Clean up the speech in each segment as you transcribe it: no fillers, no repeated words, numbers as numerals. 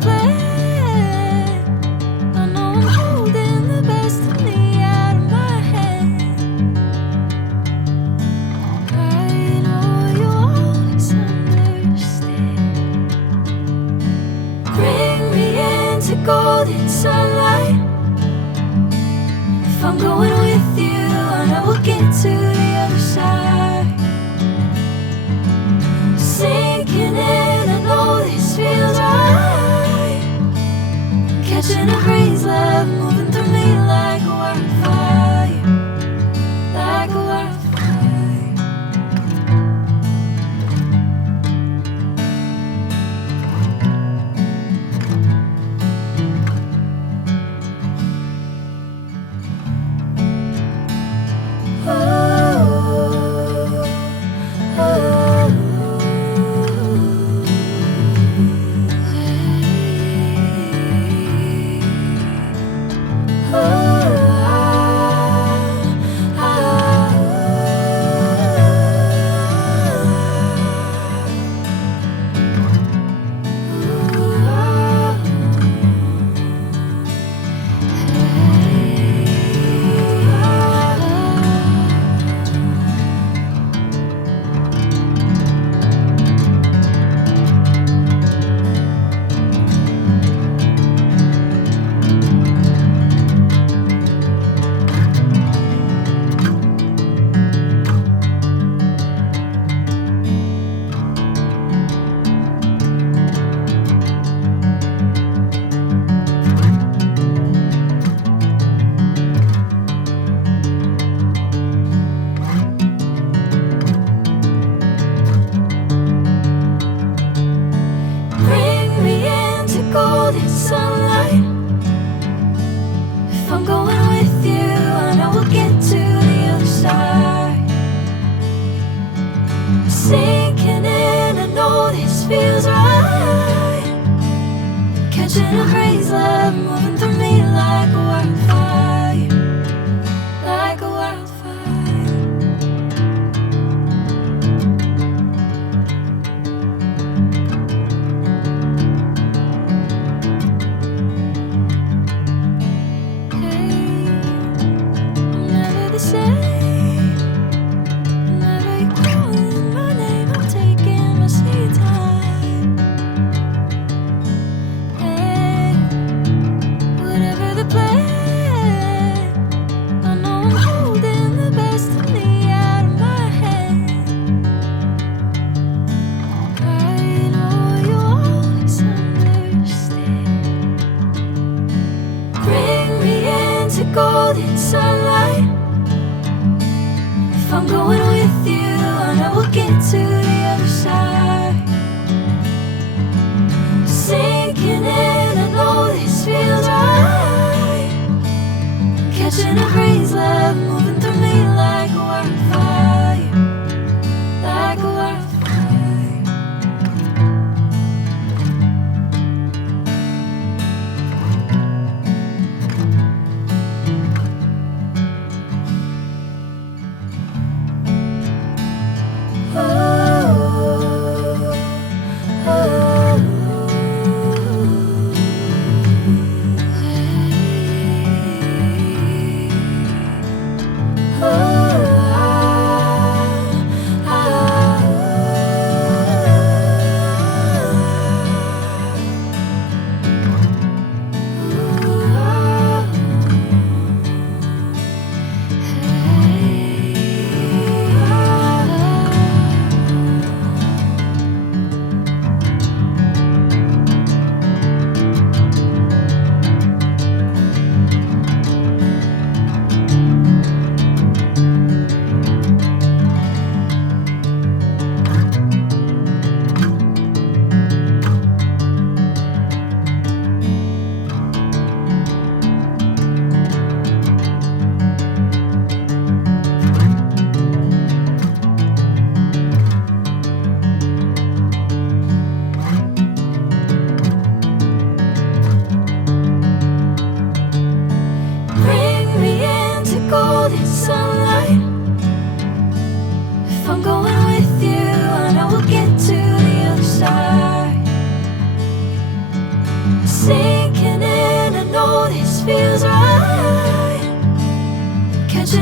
plan. I know I'm holding the best of me out of my hand. I know you always understand. Bring me into golden sunlight. If I'm going with you, I know we'll get to the other side. Sinking in, I know this feels right. Catching a breeze, love moving through me like a wildfire, like a wildfire. Golden sunlight. If I'm going with you, I know we'll get to the other side. Sinking in, I know this feels right. Catching a breeze, love moving through me like a wildfire, like a wildfire. Whenever you're calling my name, I'm taking my sweet time. Hey, whatever the plan, I know I'm holding the best of me out of my hand. I know you always understand. Bring me into golden sunlight. If I'm going with you, I know we'll get to the other side. Sinking in, I know this feels right. Catching a breeze, love moving through me like a wildfire, like a wildfire.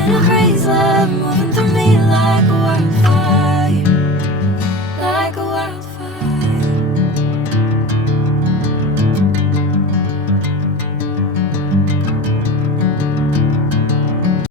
Catching a breeze, love moving